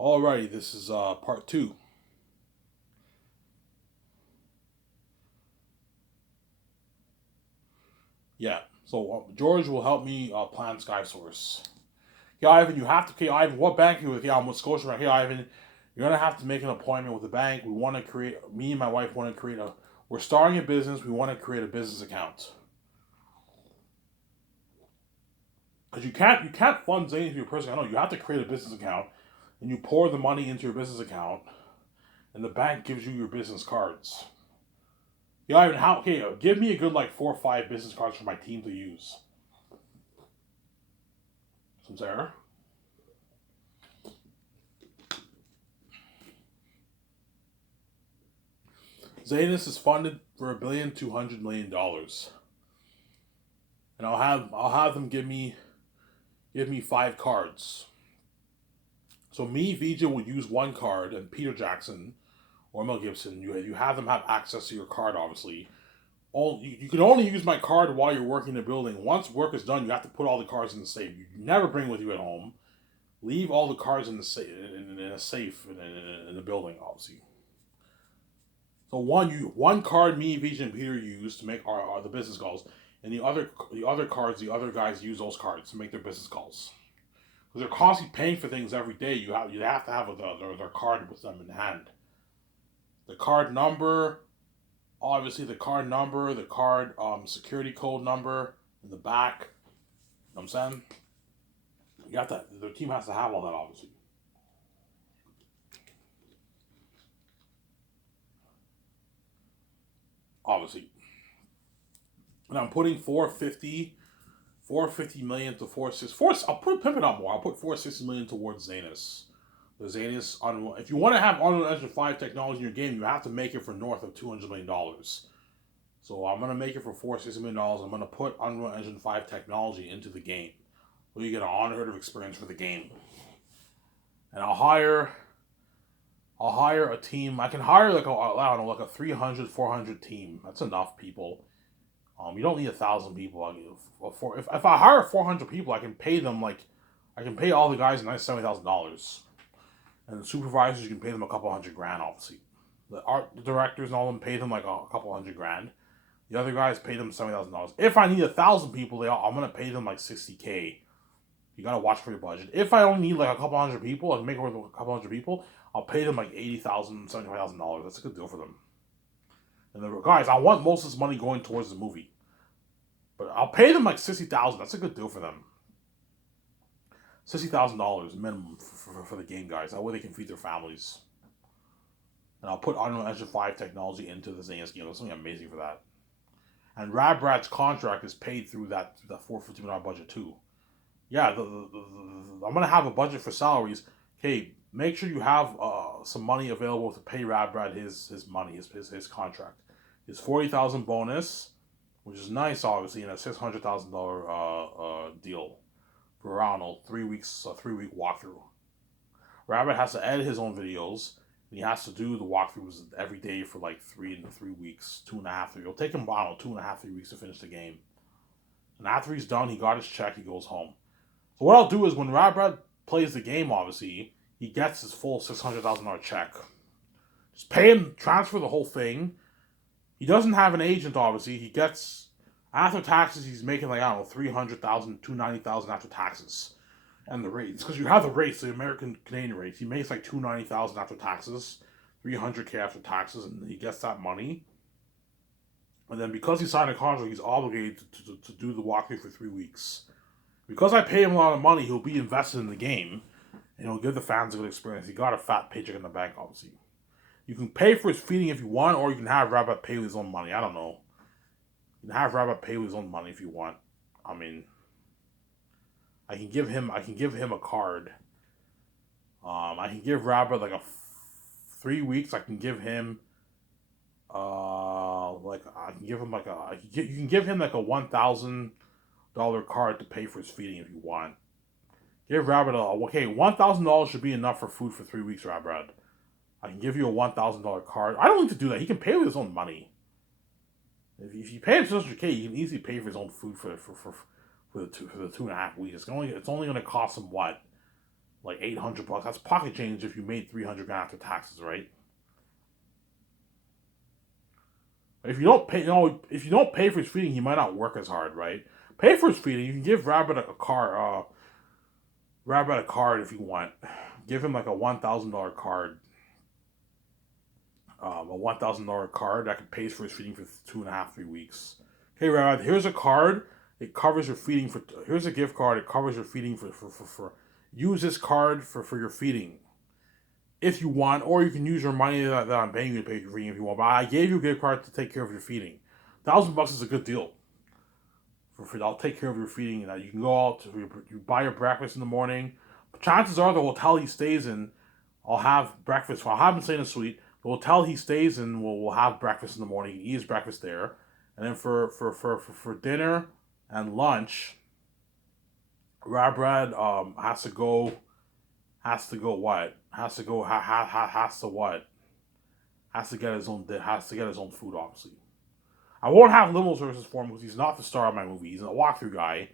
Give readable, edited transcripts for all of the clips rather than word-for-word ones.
Alrighty, this is part two. Yeah, so George will help me plan SkySource. Okay, Ivan, you have to. Okay, Ivan, what bank are you with? Yeah, I'm with Scotiabank. Hey, Ivan, you're gonna have to make an appointment with the bank. We want to create. Me and my wife want to create a. We're starting a business. We want to create a business account. Because you can't fund Zane into your personal account. No, you have to create a business account, and you pour the money into your business account, and the bank gives you your business cards. Yeah, Ivan, how? Okay, give me a good like 4 or 5 business cards for my team to use. Some Sarah. Zanus is funded for $1,200,000,000, and I'll have them give me 5 cards. So me, VJ would use one card, and Peter Jackson or Mel Gibson, you have them have access to your card. Obviously, all you can only use my card while you're working the building. Once work is done, you have to put all the cards in the safe. You never bring with you at home. Leave all the cards in the safe in a safe in the building. Obviously, so one card me, Vision, and Peter use to make our the business calls, and the other cards the other guys use those cards to make their business calls. Because they're constantly paying for things every day. You have to have their card with them in hand. The card number, obviously the card number, the card security code number in the back. You know what I'm saying? You got that. The team has to have all that, obviously. Obviously, and I'm putting 450 million to 460. I'll pimp it up more. I'll put 460 million towards Zanus. The Zanus on. If you want to have Unreal Engine 5 technology in your game, you have to make it for north of $200 million. So I'm gonna make it for $460 million. I'm gonna put Unreal Engine 5 technology into the game, so you get an unheard of experience for the game. And I'll hire a team. I can hire like I don't know, like a 300, 400 team. That's enough people. You don't need 1,000 people. If I hire 400 people, I can pay all the guys $70,000, and the supervisors you can pay them a couple hundred grand. Obviously, the art directors and all of them pay them like a couple hundred grand. The other guys pay them $70,000. If I need 1,000 people, I'm gonna pay them like 60K. You gotta watch for your budget. If I only need like a couple hundred people, I can make it with a couple hundred people. I'll pay them like 80,000, $75,000. That's a good deal for them. And the guys, I want most of this money going towards the movie, but I'll pay them like 60,000. That's a good deal for them. $60,000 minimum for the game, guys. That way they can feed their families. And I'll put Unreal Engine 5 technology into the Zanus game. There's something amazing for that. And Rabrad's contract is paid through that $450 million budget too. Yeah, I'm gonna have a budget for salaries. Hey, make sure you have some money available to pay Rabrad his money, his contract, his 40,000 bonus, which is nice, obviously, in a $600,000 deal for around 3 weeks, a 3 week walkthrough. Rabbit has to edit his own videos, and he has to do the walkthroughs every day for like 3 weeks, 2.5. It'll take him about 2.5, 3 weeks to finish the game. And after he's done, he got his check, he goes home. So what I'll do is when Rabrad plays the game, obviously, he gets his full $600,000 check. Just pay him, transfer the whole thing. He doesn't have an agent, obviously. He gets, after taxes, he's making like, I don't know, 300,000, 290,000 after taxes. And the rates, because you have the rates, the American Canadian rates. He makes like 290,000 after taxes, 300K after taxes, and he gets that money. And then because he signed a contract, he's obligated to do the walkthrough for 3 weeks. Because I pay him a lot of money, he'll be invested in the game, and he'll give the fans a good experience. He got a fat paycheck in the bank, obviously. You can pay for his feeding if you want, or you can have Rabbit pay with his own money. I don't know. You can have Rabbit pay with his own money if you want. I mean, I can give him a card. I can give Rabbit like 3 weeks. I can give him like I can give him like a you can give him like a $1,000 card to pay for his feeding if you want. Give Rabbit okay, $1,000 should be enough for food for 3 weeks, Rabbit. I can give you a $1,000 card. I don't need to do that. He can pay with his own money. If you pay him 600K, you can easily pay for his own food for the 2.5 weeks. It's only going to cost him what? like $800. That's pocket change if you made 300 grand after taxes, right? If you don't pay, if you don't pay for his feeding, he might not work as hard, right? Pay for his feeding. You can give Rabbit a car, Rabbit a card if you want. Give him like a $1,000 card, a $1,000 card that can pay for his feeding for 2.5, 3 weeks. Hey, Rabbit, here's a card. It covers your feeding for. Here's a gift card. It covers your feeding for. Use this card for your feeding if you want, or you can use your money that I'm paying you to pay for your feeding if you want. But I gave you a gift card to take care of your feeding. $1,000 is a good deal. I'll take care of your feeding. And you can go out, you buy your breakfast in the morning. But chances are the hotel he stays in, I'll have breakfast. I'll have him stay in a suite. The hotel he stays in will have breakfast in the morning. He can eat his breakfast there, and then for dinner and lunch, Rabrad has to go what? Has to go has to what? Has to get his own food, obviously. I won't have limo services for him because he's not the star of my movie. He's a walkthrough guy.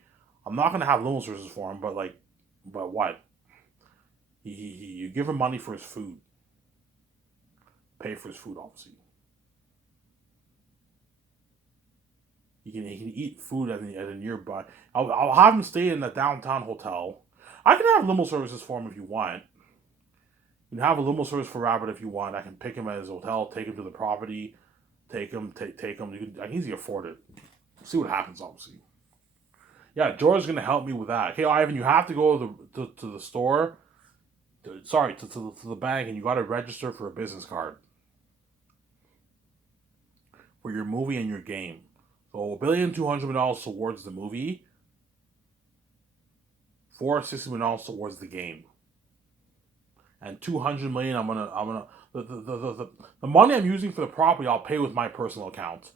I'm not gonna have limo services for him, but what? You give him money for his food. Pay for his food, obviously. He can eat food at a nearby. I'll have him stay in a downtown hotel. I can have limo services for him if you want. You can have a limo service for Rabbit if you want. I can pick him at his hotel, take him to the property, take him. I can easily afford it. See what happens, obviously. Yeah, George's gonna help me with that. Okay, Ivan, you have to go to the store. To the bank, and you got to register for a business card for your movie and your game. So $1,200,000,000 towards the movie, $460,000,000 towards the game, and $200,000,000. I'm gonna the money I'm using for the property I'll pay with my personal account.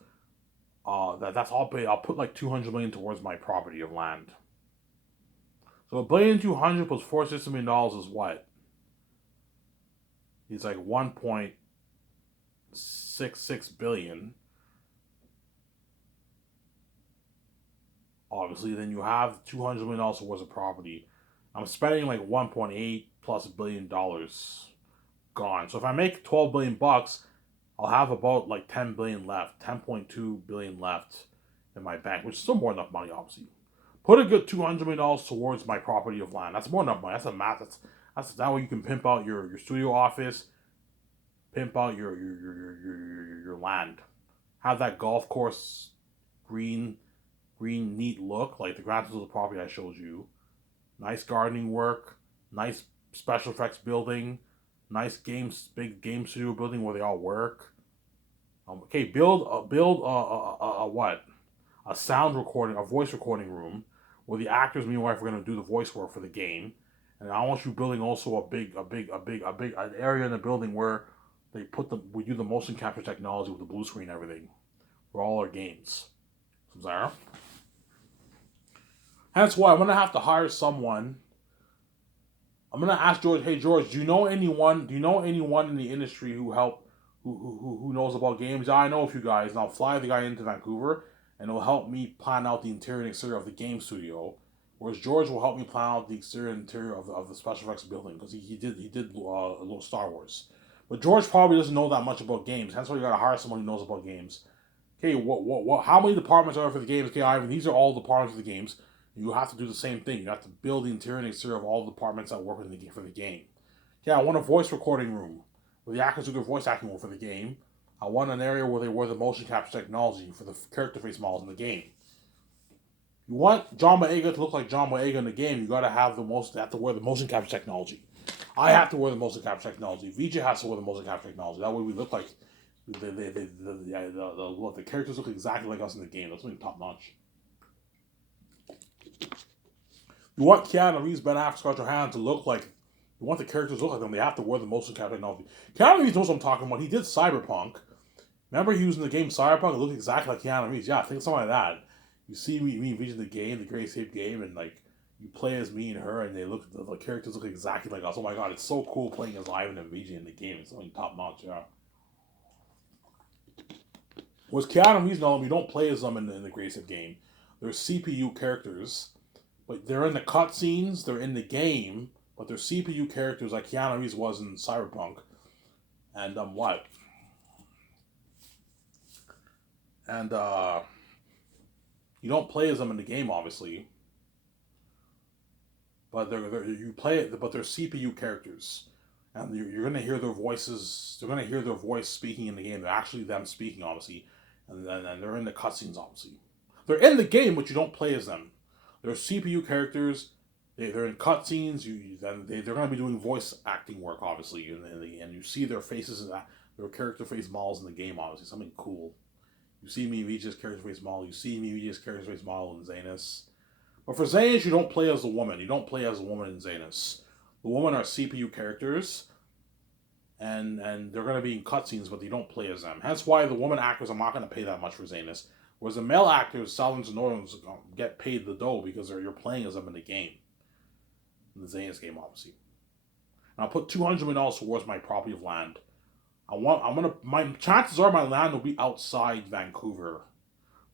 That's all pay. I'll put like $200,000,000 towards my property of land. So $1,200,000,000 plus $460,000,000 is what? It's like 1.66 billion. Obviously, then you have $200,000,000 worth of property. I'm spending like 1.8 plus $1 billion gone. So if I make 12 billion bucks, I'll have about like 10 billion left, 10.2 billion left in my bank, which is still more than enough money, obviously. Put a good $200,000,000 towards my property of land. That's more than enough money. That's a math. That's that way you can pimp out your studio office, pimp out your land, have that golf course green neat look like the Grand Central property I showed you. Nice gardening work, nice special effects building, nice big game studio building where they all work. Okay, build a what? A sound recording, a voice recording room where the actors, me and my wife, are going to do the voice work for the game. And I want you building also an area in the building where we do the motion capture technology with the blue screen and everything for all our games. Zara. That's why I'm gonna have to hire someone. I'm gonna ask George. Hey George, do you know anyone? Do you know anyone in the industry who knows about games? Yeah, I know a few guys, and I'll fly the guy into Vancouver, and he'll help me plan out the interior and exterior of the game studio. Whereas George will help me plan out the exterior and interior of the special effects building because he did a little Star Wars. But George probably doesn't know that much about games. Hence why you gotta hire someone who knows about games. Okay, what? How many departments are there for the games? Okay, Ivan, these are all the departments of the games. You have to do the same thing. You have to build the interior and exterior of all the departments that work in the game for the game. Yeah, I want a voice recording room where the actors do their voice acting for the game. I want an area where they wear the motion capture technology for the character face models in the game. You want John Boyega to look like John Boyega in the game, you gotta have to wear the motion capture technology. I have to wear the motion capture technology. VJ has to wear the motion capture technology. That way we look like the characters look exactly like us in the game. That's really top notch. You want Keanu Reeves, Ben Affleck, Scarlett Johansson to look like. You want the characters to look like them. They have to wear the motion capture technology. Keanu Reeves knows what I'm talking about. He did Cyberpunk. Remember he was in the game Cyberpunk? It looked exactly like Keanu Reeves. Yeah, think something like that. You see me vision the game, the Great Escape game, and like you play as me and her, and the characters look exactly like us. Oh my god, it's so cool playing as Ivan and VJ in the game. It's something top notch. Yeah. With Keanu Reeves, no, we don't play as them in the Great Escape game. They're CPU characters, but they're in the cutscenes. They're in the game, but they're CPU characters like Keanu Reeves was in Cyberpunk, and what? And you don't play as them in the game, obviously, but you play it, but they're CPU characters, and you're gonna hear their voices. They're gonna hear their voice speaking in the game. They're actually them speaking, obviously, and they're in the cutscenes, obviously. They're in the game, but you don't play as them. They're CPU characters. They're in cutscenes. They're going to be doing voice acting work, obviously, and you see their faces, their character face models in the game, obviously, something cool. You see Miivija's character face model. You see Miivija's character face model in Zanus. But for Zanus, you don't play as a woman. You don't play as a woman in Zanus. The women are CPU characters, and they're going to be in cutscenes, but you don't play as them. Hence why the woman actors, I'm not going to pay that much for Zanus. Whereas the male actors, Salons and Northern's, get paid the dough because you're playing as them in the game. In the Zanus game, obviously. And I'll put $200 million towards my property of land. My chances are my land will be outside Vancouver.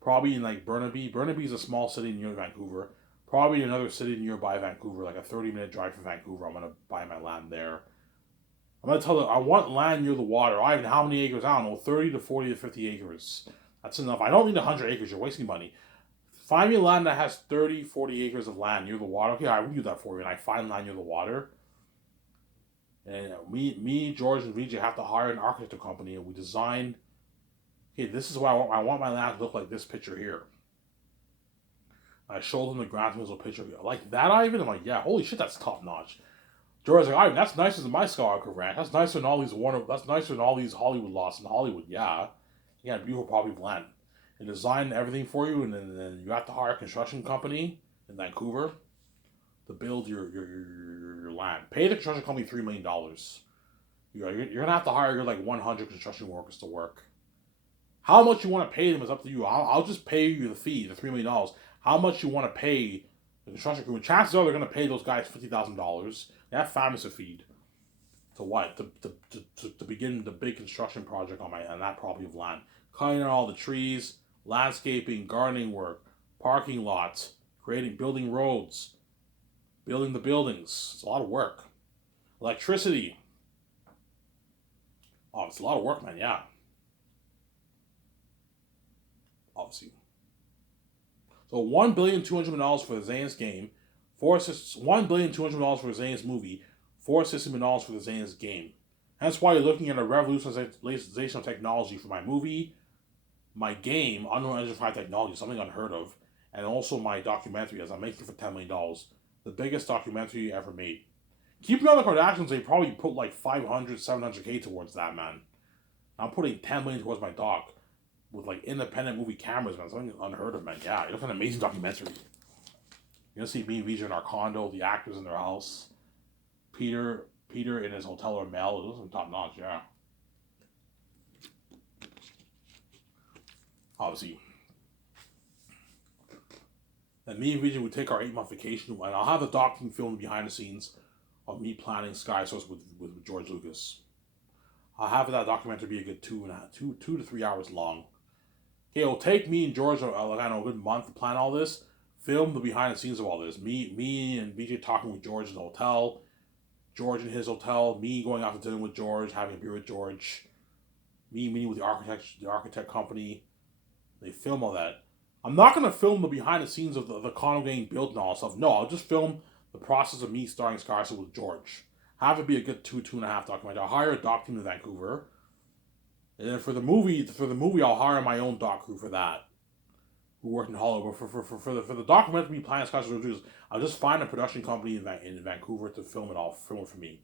Probably in like Burnaby. Burnaby is a small city near Vancouver. Probably another city nearby Vancouver, like a 30-minute drive from Vancouver. I'm going to buy my land there. I'm going to tell them I want land near the water. I have how many acres? I don't know, 30 to 40 to 50 acres. That's enough. I don't need 100 acres. You're wasting money. Find me land that has 30, 40 acres of land near the water. Okay, I will do that for you. And I find land near the water. And me, George, and VJ have to hire an architecture company, and we design. Okay, this is what I want. I want my land to look like this picture here. I showed them the Grand Missile picture. Like that, Ivan? I'm like, yeah, holy shit, that's top notch. George's like, Ivan, that's nicer than my Skywalker ranch. That's nicer than all these That's nicer than all these Hollywood lots in Hollywood. Yeah, you got a beautiful property of land. And design everything for you, and then you have to hire a construction company in Vancouver to build your land. Pay the construction company $3 million. You're gonna have to hire like 100 construction workers to work. How much you want to pay them is up to you. I'll just pay you the fee, the $3 million. How much you want to pay the construction crew? Chances are they're gonna pay those guys $50,000. They have families to feed. To what? To begin the big construction project on that property of land. Cutting down all the trees, landscaping, gardening work, parking lots, building roads, building the buildings. It's a lot of work. Electricity. Oh, it's a lot of work, man, yeah. Obviously. So $1,200,000,000 for the Zanus game, $1,200,000,000 for the Zanus movie, $460 million for the Zanus game. That's why you're looking at a revolutionization of technology for my movie, my game, Unreal Engine 5 technology, something unheard of, and also my documentary, as I'm making for $10 million, the biggest documentary ever made. Keeping on the Kardashians, they probably put like 500, 700K towards that, man. I'm putting $10 million towards my doc with like independent movie cameras, man. Something unheard of, man. Yeah, it's an amazing documentary. You're gonna see me and Vijay in our condo, the actors in their house, Peter in his hotel or Mel. It was top notch, yeah. Obviously. And me and Vijay would take our 8-month vacation, and I'll have the documentary film behind the scenes of me planning Sky Source with George Lucas. I'll have that documentary be a good 2 to 3 hours long. Okay, it'll take me and George I don't know, a good month to plan all this, film the behind the scenes of all this. Me and BJ talking with George in the hotel, George in his hotel, me going out to dinner with George, having a beer with George, me meeting with the architect company. They film all that. I'm not going to film the behind the scenes of the condo getting built and all that stuff. No, I'll just film the process of me starting Skyscraper with George. Have it be a good 2.5 documentary. I'll hire a doc team in Vancouver. And then for the movie, I'll hire my own doc crew for that, who worked in Hollywood. For the documentary planning Skyscraper, I'll just find a production company in Vancouver to film it for me.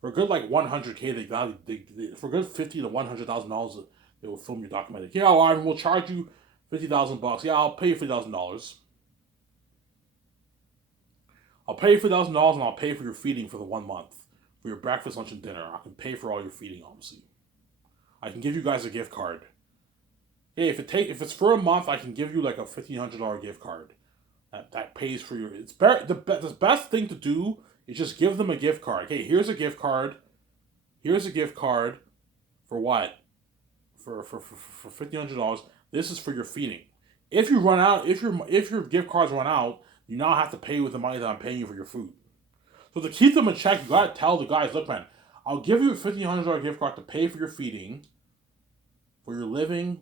For a good like 100K, for a good $50,000 to $100,000, they will film your documentary. Yeah, well, we'll charge you $50,000. Yeah, I'll pay you $50,000. I'll pay you $50,000 and I'll pay for your feeding for the 1 month. For your breakfast, lunch, and dinner. I can pay for all your feeding, obviously. I can give you guys a gift card. Hey, if it's for a month, I can give you like a $1,500 gift card. That pays for your. It's better. The best thing to do is just give them a gift card. Okay, here's a gift card. Here's a gift card. For what? For $1,500. This is for your feeding. If you run out, if your gift cards run out, you now have to pay with the money that I'm paying you for your food. So to keep them in check, you gotta tell the guys, look, man, I'll give you a $1,500 gift card to pay for your feeding, for your living,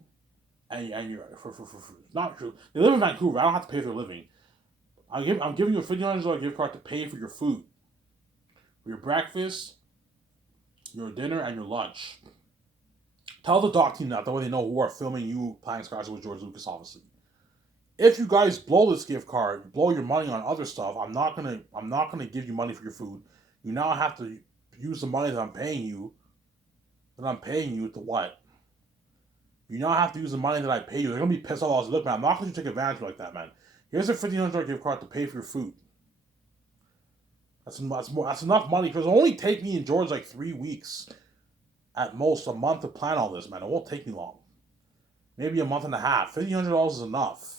and your for not true. They live in Vancouver. I don't have to pay for their living. I'm giving you a $1,500 gift card to pay for your food, for your breakfast, your dinner, and your lunch. Tell the doc team that way they know who are filming you playing Scratch with George Lucas, obviously. If you guys blow this gift card, blow your money on other stuff, I'm not gonna give you money for your food. You now have to use the money that I'm paying you. To what? You now have to use the money that I pay you. They're gonna be pissed off. Look, man, I'm not gonna take advantage of you like that, man. Here's a $1,500 gift card to pay for your food. That's enough money because it'll only take me and George like 3 weeks, at most a month to plan all this, man. It won't take me long. Maybe a month and a half. $1,500 is enough.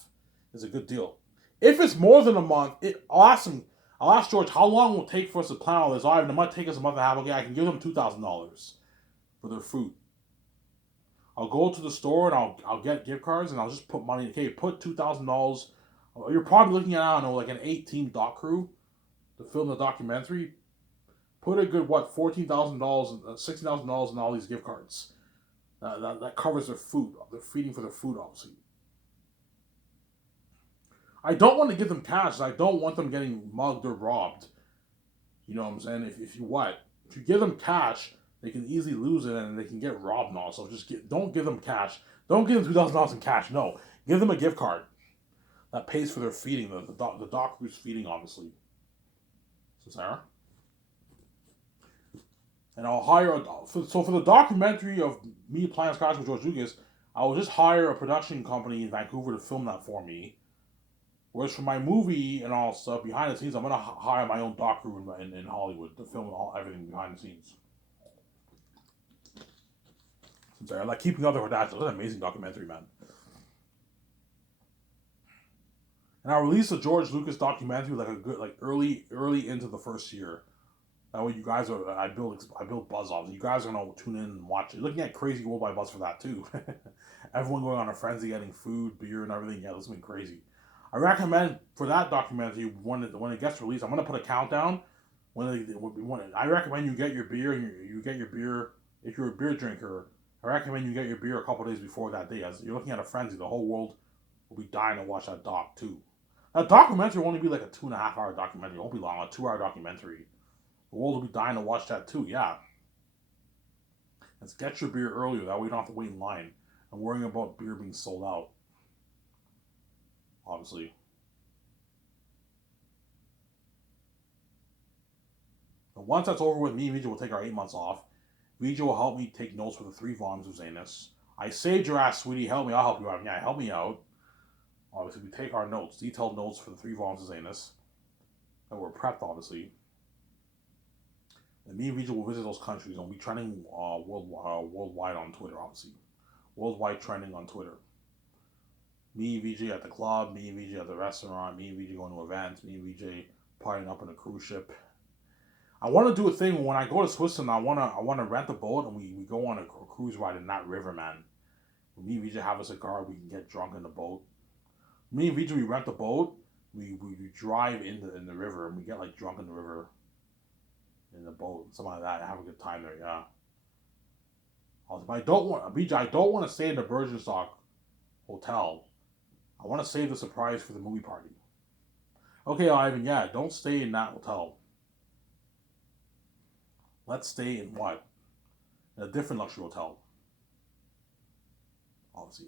It's a good deal. If it's more than a month, I'll ask him. I'll ask George how long will it take for us to plan all this. It might take us a month and a half. Okay, I can give them $2,000 for their food. I'll go to the store and I'll get gift cards and I'll just put money. Okay, put $2,000. You're probably looking at, I don't know, like an 8-team doc crew to film the documentary. Put a good $14,000, $16,000 in all these gift cards. That covers their food. They're feeding for their food, obviously. I don't want to give them cash. I don't want them getting mugged or robbed. You know what I'm saying? If you give them cash, they can easily lose it and they can get robbed and all. So don't give them cash. Don't give them $2,000 in cash. No, give them a gift card that pays for their feeding. The doc who's feeding, obviously. So Sarah, and I'll hire for the documentary of me playing Scratch with George Lucas. I will just hire a production company in Vancouver to film that for me. Whereas for my movie and all stuff behind the scenes, I'm gonna hire my own doc crew in Hollywood to film everything behind the scenes. I like Keeping Up with the Kardashians. It's an amazing documentary, man. And I'll release a George Lucas documentary early into the first year. That way, you guys I build buzz off. You guys are gonna tune in and watch it. Looking at Crazy Worldwide Buzz for that too. Everyone going on a frenzy, getting food, beer, and everything. Yeah, this has been crazy. I recommend for that documentary when it gets released, I'm gonna put a countdown. I recommend you get your beer and you get your beer if you're a beer drinker. I recommend you get your beer a couple days before that day. As you're looking at a frenzy, the whole world will be dying to watch that doc too. That documentary will only be like a 2.5-hour documentary. It won't be long, a 2-hour documentary. The world will be dying to watch that too. Yeah. Let's get your beer earlier. That way you don't have to wait in line and worrying about beer being sold out. Obviously. And once that's over with, me and Vijay will take our 8 months off. Vijay will help me take notes for the 3 volumes of Zanus. I saved your ass, sweetie. Help me. I'll help you out. Yeah, help me out. Obviously, we take our notes, detailed notes for the 3 volumes of Zanus. And we're prepped, obviously. And me and Vijay will visit those countries and we'll be trending worldwide on Twitter, obviously. Worldwide trending on Twitter. Me and VJ at the club, me and VJ at the restaurant, me and VJ going to events, me and VJ partying up on a cruise ship. I want to do a thing when I go to Switzerland. I want to rent a boat and we go on a cruise ride in that river, man. When me and VJ have a cigar, we can get drunk in the boat. Me and VJ, we rent the boat, we drive in the river and we get like drunk in the river, in the boat, something like that. And have a good time there, yeah. But I don't want to stay in the Birkenstock hotel. I want to save the surprise for the movie party. Okay, Ivan, yeah, don't stay in that hotel. Let's stay in what? In a different luxury hotel. Obviously.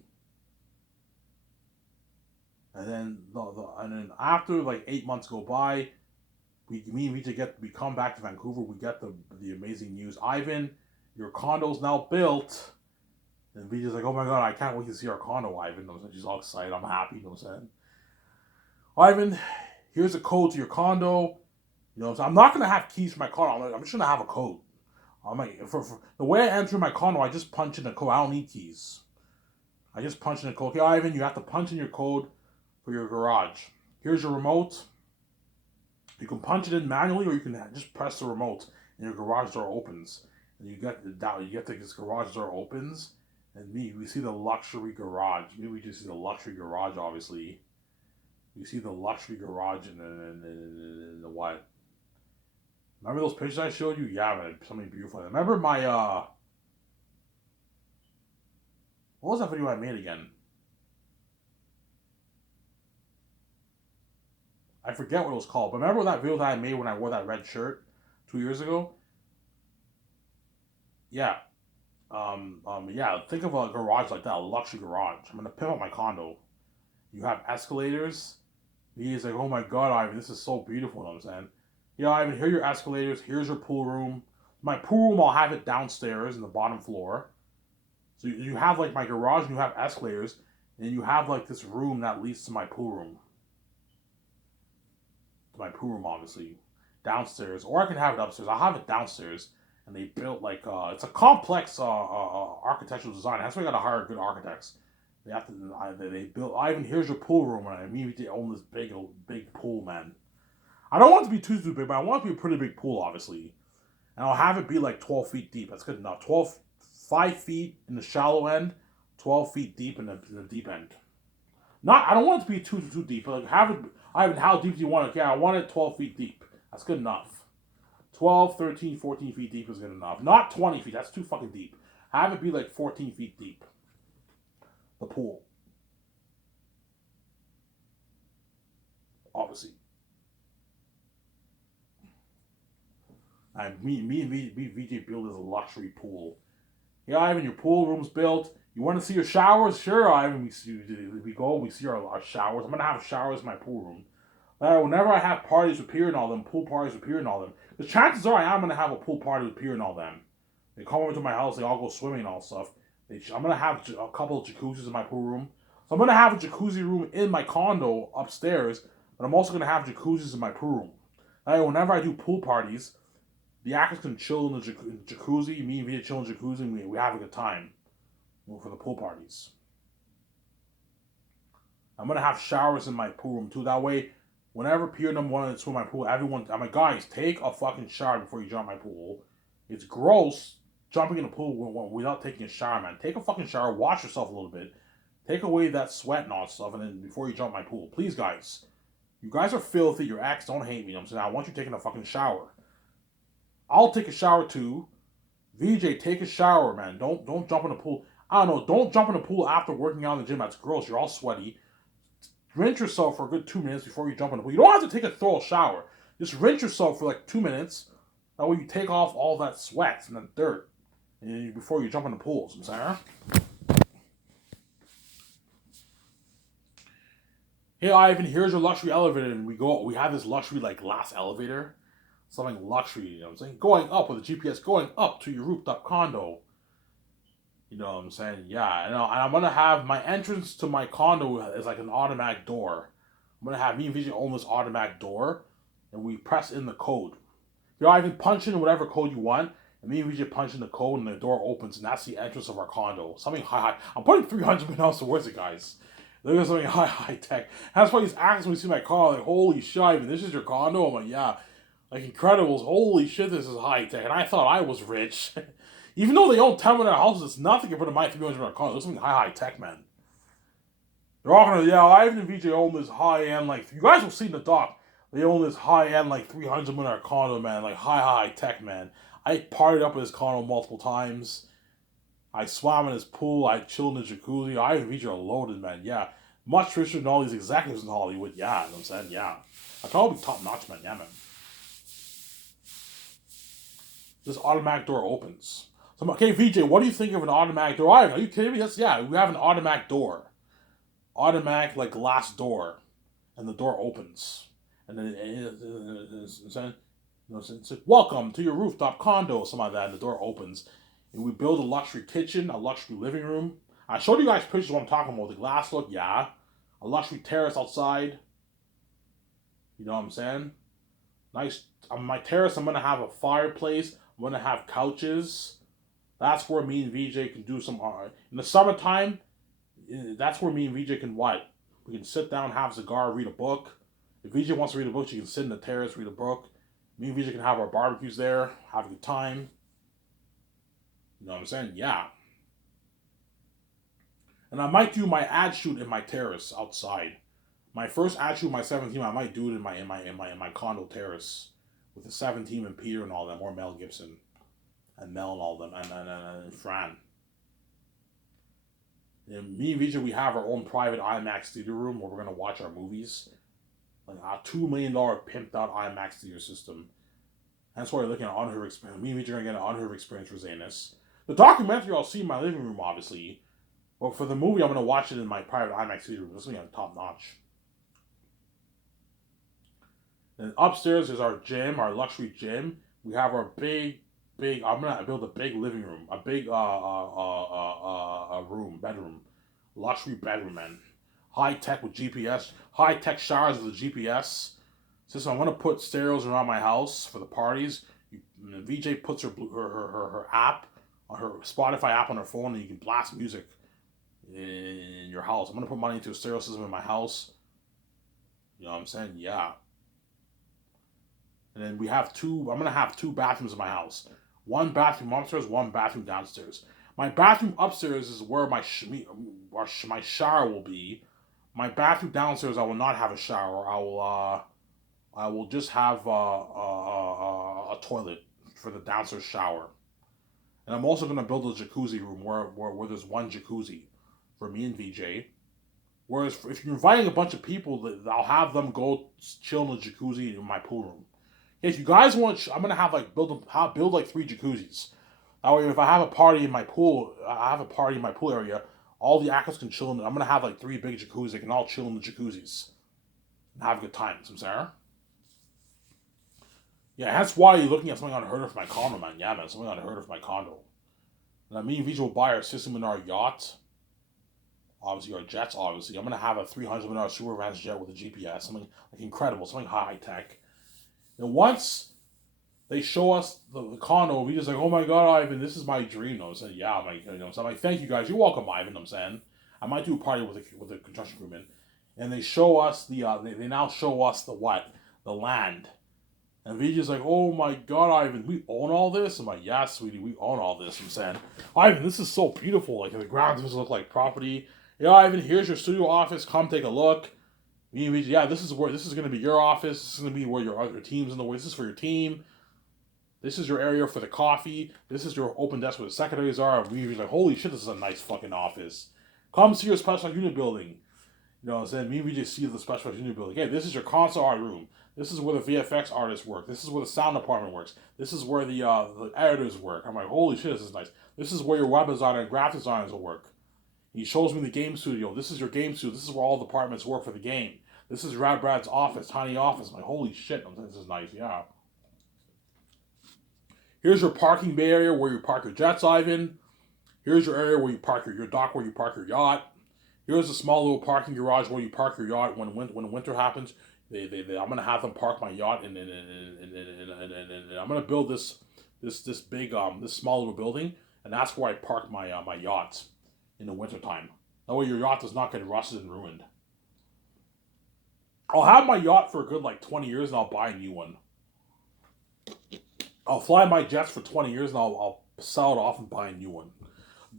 And then after like 8 months go by, me and we come back to Vancouver, we get the amazing news. Ivan, your condo's now built. And Vijay's like, oh my god, I can't wait to see our condo, Ivan. She's all excited, I'm happy, you know what I'm saying? Ivan, here's a code to your condo. You know, so I'm not gonna have keys for my condo. I'm just gonna have a code. I'm like, for the way I enter my condo, I just punch in the code. I don't need keys. I just punch in the code. Okay, Ivan, you have to punch in your code for your garage. Here's your remote. You can punch it in manually, or you can just press the remote, and your garage door opens. And you get this garage door opens, and we see the luxury garage. Maybe we just see the luxury garage, obviously. We see the luxury garage in the what? Remember those pictures I showed you? Yeah, man, something beautiful. Remember my what was that video I made again? I forget what it was called, but remember that video that I made when I wore that red shirt 2 years ago? Yeah. Yeah. Think of a garage like that, a luxury garage. I'm gonna pimp up my condo. You have escalators. He's like, oh my god, Ivan, this is so beautiful. You know what I'm saying, yeah, Ivan, here are your escalators. Here's your pool room. My pool room, I'll have it downstairs in the bottom floor. So you have like my garage, and you have escalators, and you have like this room that leads to my pool room. To my pool room, obviously, downstairs, or I can have it upstairs. I'll have it downstairs, and they built like it's a complex architectural design. That's why I got to hire good architects. They have to. They built. Ivan, here's your pool room, and I immediately own this big pool, man. I don't want it to be too big, but I want it to be a pretty big pool, obviously. And I'll have it be like 12 feet deep. That's good enough. 5 feet in the shallow end, 12 feet deep in the deep end. Not, I don't want it to be too deep, but like have it, Ivan, how deep do you want it? Yeah, I want it 12 feet deep. That's good enough. 12, 13, 14 feet deep is good enough. Not 20 feet, that's too fucking deep. Have it be like 14 feet deep. The pool. Obviously. Me and VJ build is a luxury pool. Yeah, Ivan, your pool room's built. You want to see your showers? Sure, Ivan. We see our showers. I'm gonna have showers in my pool room. Whenever I have parties with Pierre and all them, pool parties with Pierre and all them, the chances are I am gonna have a pool party with Pierre and all them. They come over to my house. They all go swimming and all stuff. I'm gonna have a couple of jacuzzis in my pool room. So I'm gonna have a jacuzzi room in my condo upstairs, but I'm also gonna have jacuzzis in my pool room. Whenever I do pool parties, the actors can chill in the jacuzzi. Me and Vita chill in the jacuzzi. And we have a good time for the pool parties. I'm gonna have showers in my pool room too. That way, whenever Pierre number one to swim my pool, everyone, I'm like, guys, take a fucking shower before you jump my pool. It's gross jumping in the pool without taking a shower, man. Take a fucking shower, wash yourself a little bit, take away that sweat and all that stuff, and then before you jump my pool, please, guys. You guys are filthy. Your ex don't hate me. You know what I'm saying, I want you taking a fucking shower. I'll take a shower too. VJ, take a shower, man. Don't jump in the pool. I don't know. Don't jump in the pool after working out in the gym. That's gross. You're all sweaty. Rinse yourself for a good 2 minutes before you jump in the pool. You don't have to take a thorough shower. Just rinse yourself for like 2 minutes. That way you take off all that sweat and the dirt before you jump in the pool. You know what I'm saying? Hey Ivan, here's your luxury elevator, and we have this luxury like glass elevator. Something luxury, you know what I'm saying? Going up with a GPS, going up to your rooftop condo. You know what I'm saying? Yeah, and I'm gonna have my entrance to my condo is like an automatic door. I'm gonna have me and Vision own this automatic door, and we press in the code. I can punch in whatever code you want, and me and Vision punch in the code, and the door opens, and that's the entrance of our condo. Something high. I'm putting 300 miles towards it, guys. Look at something high tech. That's why these actors when we see my car, like, holy shit, Ivan, this is your condo? I'm like, yeah. Like Incredibles, holy shit, this is high tech. And I thought I was rich. Even though they own 10 million houses, it's nothing compared to my 300 car. There's something high tech, man. They're all gonna, yeah, Ivan and VJ own this high end, like, you guys will see in the doc. They own this high end, like, 300 million condo, man. Like, high tech, man. I partied up in his condo multiple times. I swam in his pool. I chilled in the jacuzzi. Ivan and VJ are loaded, man. Yeah. Much richer than all these executives in Hollywood. Yeah, you know what I'm saying? Yeah. I thought it would be top notch, man. Yeah, man. This automatic door opens. So I'm like, okay, VJ, what do you think of an automatic door? Are you kidding me? Yeah, we have an automatic door. Automatic, like, glass door. And the door opens. And then it's like, welcome to your rooftop condo, something like that. And the door opens. And we build a luxury kitchen, a luxury living room. I showed you guys pictures of what I'm talking about. The glass look, yeah. A luxury terrace outside. You know what I'm saying? Nice. On my terrace, I'm going to have a fireplace. I'm going to have couches. That's where me and VJ can do some art. In the summertime, that's where me and VJ can what? We can sit down, have a cigar, read a book. If VJ wants to read a book, she can sit in the terrace, read a book. Me and VJ can have our barbecues there, have a good time. You know what I'm saying? Yeah. And I might do my ad shoot in my terrace outside. My first ad shoot, my 17th, I might do it in my condo terrace with the 17 and Peter and all them, or Mel Gibson and Mel and all them, and Fran. And me and Vijay, we have our own private IMAX theater room where we're gonna watch our movies. Like a $2 million pimped out IMAX theater system. That's why you're looking at unheard experience. Me and Vijay are gonna get an unheard experience for Zanus. The documentary I'll see in my living room, obviously. But for the movie, I'm gonna watch it in my private IMAX theater room. This is gonna be top notch. And upstairs is our gym, our luxury gym. We have our big. I'm gonna build a big living room, a big bedroom, luxury bedroom, man. High tech with GPS, high tech showers with a GPS. So I'm gonna put stereos around my house for the parties. VJ puts her app on her Spotify app on her phone, and you can blast music in your house. I'm gonna put money into a stereo system in my house. You know what I'm saying? Yeah. And then I'm gonna have 2 bathrooms in my house. One bathroom upstairs, one bathroom downstairs. My bathroom upstairs is where my shower will be. My bathroom downstairs, I will not have a shower. I will just have a toilet for the downstairs shower. And I'm also gonna build a jacuzzi room where there's one jacuzzi for me and VJ. Whereas if you're inviting a bunch of people, I'll have them go chill in the jacuzzi in my pool room. If you guys want, I'm gonna have like build like 3 jacuzzis. That way, if I have a party in my pool, area. All the actors can chill in it. I'm gonna have like 3 big jacuzzis. They can all chill in the jacuzzis and have a good time. Some Sarah. Yeah, that's why you're looking at something unheard of for my condo, man. Yeah, man, something unheard of for my condo. And me and Vijay will buy our system in our yacht. Obviously, our jets. Obviously, I'm gonna have a $300 million Super Advanced jet with a GPS. Something like incredible. Something high tech. And once they show us the condo, we just like, oh my god, Ivan, this is my dream. I'm saying, yeah, so I'm like, thank you guys, you're welcome, Ivan. I'm saying, I might do a party with the construction crewman, and they show us they now show us the land, and Vijay's like, oh my god, Ivan, we own all this. I'm like, yeah, sweetie, we own all this. I'm saying, Ivan, this is so beautiful. Like the ground doesn't look like property. Yeah, Ivan, here's your studio office. Come take a look. Me and Vijay, yeah, this is going to be your office. This is going to be where your other team's in the way. This is for your team. This is your area for the coffee. This is your open desk where the secretaries are. And we're like, holy shit, this is a nice fucking office. Come see your special unit building. You know what I'm saying? Me and Vijay see the special unit building. Hey, this is your console art room. This is where the VFX artists work. This is where the sound department works. This is where the editors work. I'm like, holy shit, this is nice. This is where your web designer and graphic designers will work. He shows me the game studio. This is your game studio. This is where all the departments work for the game. This is Brad's office, tiny office. I'm like, holy shit, this is nice, yeah. Here's your parking bay area where you park your jets, Ivan. Here's your area where you park your dock, where you park your yacht. Here's a small little parking garage where you park your yacht when winter happens. I'm gonna have them park my yacht, and I'm gonna build this big this small little building, and that's where I park my yachts in the wintertime. That way your yacht does not get rusted and ruined. I'll have my yacht for a good 20 years, and I'll buy a new one. I'll fly my jets for 20 years, and I'll sell it off and buy a new one.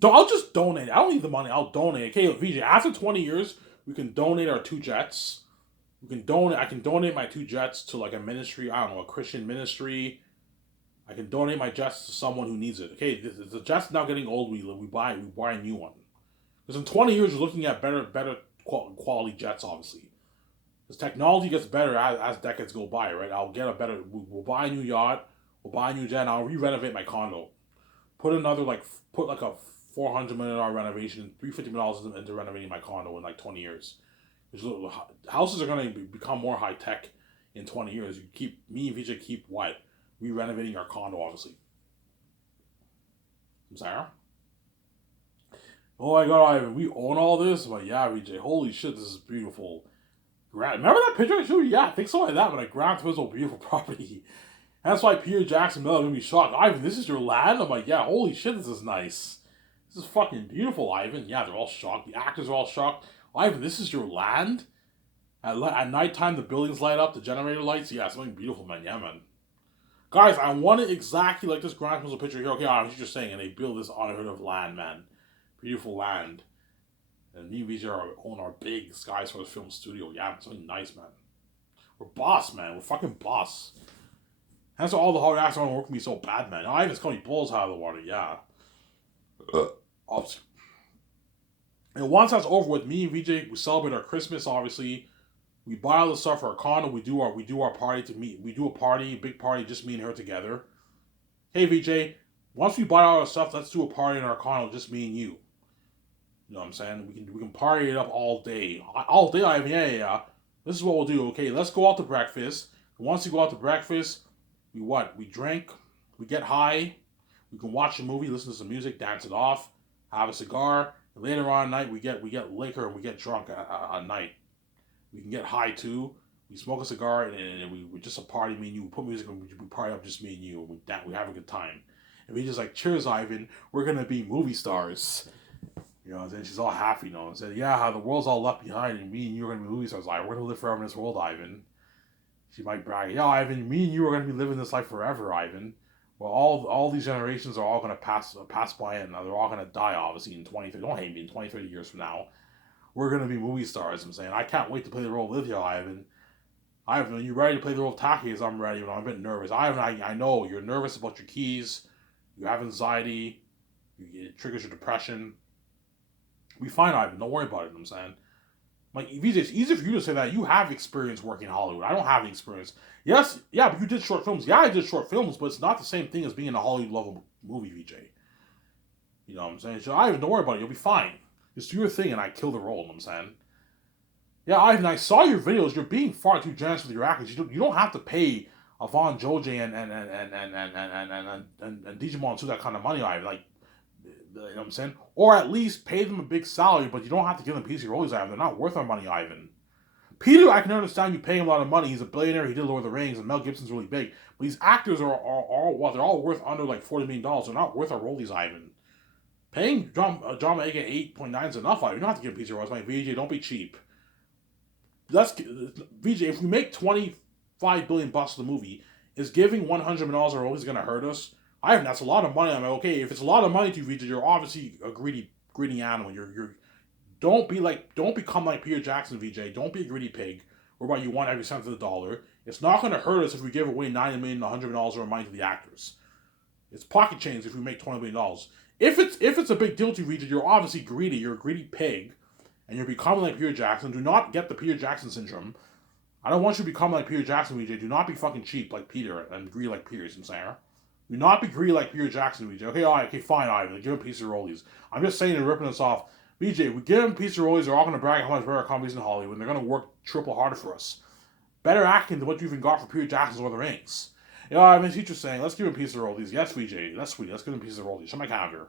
I'll just donate. I don't need the money. I'll donate. Okay, VJ, after 20 years, we can donate our 2 jets. I can donate my 2 jets to a ministry. I don't know, a Christian ministry. I can donate my jets to someone who needs it. Okay, the jet's now getting old. We buy a new one. Because in 20 years, we're looking at better quality jets, obviously. Because technology gets better as decades go by, right? We'll buy a new yacht, we'll buy a new jet, and I'll re-renovate my condo. Put a $400 million renovation, $350 million into renovating my condo in 20 years. Because houses are going to become more high tech in 20 years. Me and Vijay keep what? Re-renovating our condo, obviously. I'm sorry? Oh my god, Ivan, we own all this? I'm like, yeah, Vijay, holy shit, this is beautiful. Remember that picture I showed you? Yeah, I think something like that, but Grand Turismo beautiful property. That's why Peter Jackson Miller gonna be shocked. Ivan, this is your land? I'm like, yeah, holy shit, this is nice. This is fucking beautiful, Ivan. Yeah, they're all shocked. The actors are all shocked. Ivan, this is your land? At nighttime, the buildings light up, the generator lights. Yeah, something beautiful, man. Yeah, man. Guys, I want it exactly like this Grand Turismo picture here. Okay, I was just saying, and they build this unheard of land, man. Beautiful land. And me and VJ own our big Skysource film studio. Yeah, it's something nice, man. We're boss, man. We're fucking boss. That's why all the hard acts aren't working me so bad, man. Ivan's calling me balls out of the water, yeah. Obviously. And once that's over with, me and VJ, we celebrate our Christmas, obviously. We buy all the stuff for our condo, we do our party to meet, we do a party, big party, just me and her together. Hey VJ, once we buy all our stuff, let's do a party in our condo, just me and you. You know what I'm saying? We can party it up all day. All day, I mean, yeah. This is what we'll do. Okay, let's go out to breakfast. Once we go out to breakfast, we what? We drink, we get high, we can watch a movie, listen to some music, dance it off, have a cigar. And later on at night, we get liquor and we get drunk at night. We can get high too. We smoke a cigar and we just a party. Me and you. We put music and we party up just me and you. We have a good time. And we just like, cheers, Ivan. We're gonna be movie stars. You know what I'm saying? She's all happy, you know. And said, yeah, how the world's all left behind, and me and you are gonna be movie stars. Like, we're gonna live forever in this world, Ivan. She might brag, yeah, Ivan. Me and you are gonna be living this life forever, Ivan. Well, all these generations are all gonna pass by, and they're all gonna die, obviously, in 20, 30. Don't hate me, in 20, 30 years from now. We're gonna be movie stars. I'm saying, I can't wait to play the role of Livia, Ivan. Ivan, are you ready to play the role of Taki? As I'm ready, but I'm a bit nervous. Ivan, I know you're nervous about your keys. You have anxiety. It triggers your depression. We fine, Ivan. Don't worry about it. I'm saying, like, VJ, it's easy for you to say that. You have experience working in Hollywood. I don't have the experience. Yes, yeah, but you did short films. Yeah, I did short films, but it's not the same thing as being in a Hollywood level movie, VJ. You know what I'm saying? So, Ivan, don't worry about it. You'll be fine. Just do your thing, and I kill the role. You know what I'm saying. Yeah, Ivan, I saw your videos. You're being far too generous with your actors. You don't have to pay Avon Joje and Digimon to that kind of money, Ivan. Like, you know what I'm saying? Or at least pay them a big salary, but you don't have to give them piece of rollies, Ivan. They're not worth our money, Ivan. Peter, I can understand you paying him a lot of money. He's a billionaire. He did Lord of the Rings, and Mel Gibson's really big. But these actors are all what? They're all worth under like $40 million. They're not worth our rollies, Ivan. Paying John Boyega 8.9 is enough, Ivan. You don't have to give a piece of rollies. Like, VJ, don't be cheap. Let's VJ. If we make 25 billion bucks to the movie, is giving $100 million always going to hurt us? That's a lot of money. I'm like, okay, if it's a lot of money to you, VJ, you're obviously a greedy animal. You're don't become like Peter Jackson, VJ. Don't be a greedy pig. Whereby you want every cent of the dollar. It's not going to hurt us if we give away $90 million, $100 of money to the actors. It's pocket change if we make $20 million. If it's a big deal to you, VJ, you're obviously greedy. You're a greedy pig. And you're becoming like Peter Jackson. Do not get the Peter Jackson syndrome. I don't want you to become like Peter Jackson, VJ. Do not be fucking cheap like Peter and greedy like Peter, I'm saying. Do not be greedy like Peter Jackson, VJ. Okay, alright, okay, fine, Ivan. Give him a piece of rollies. I'm just saying they're ripping us off. VJ, we give them a piece of rollies, they're all going to brag how much better our companies in Hollywood, and they're going to work triple harder for us. Better acting than what you even got for Peter Jackson's Lord of the Rings. You know, I mean, teacher's saying, let's give him a piece of rollies. Yes, VJ, that's sweet. Let's give him a piece of rollies. Show my calendar.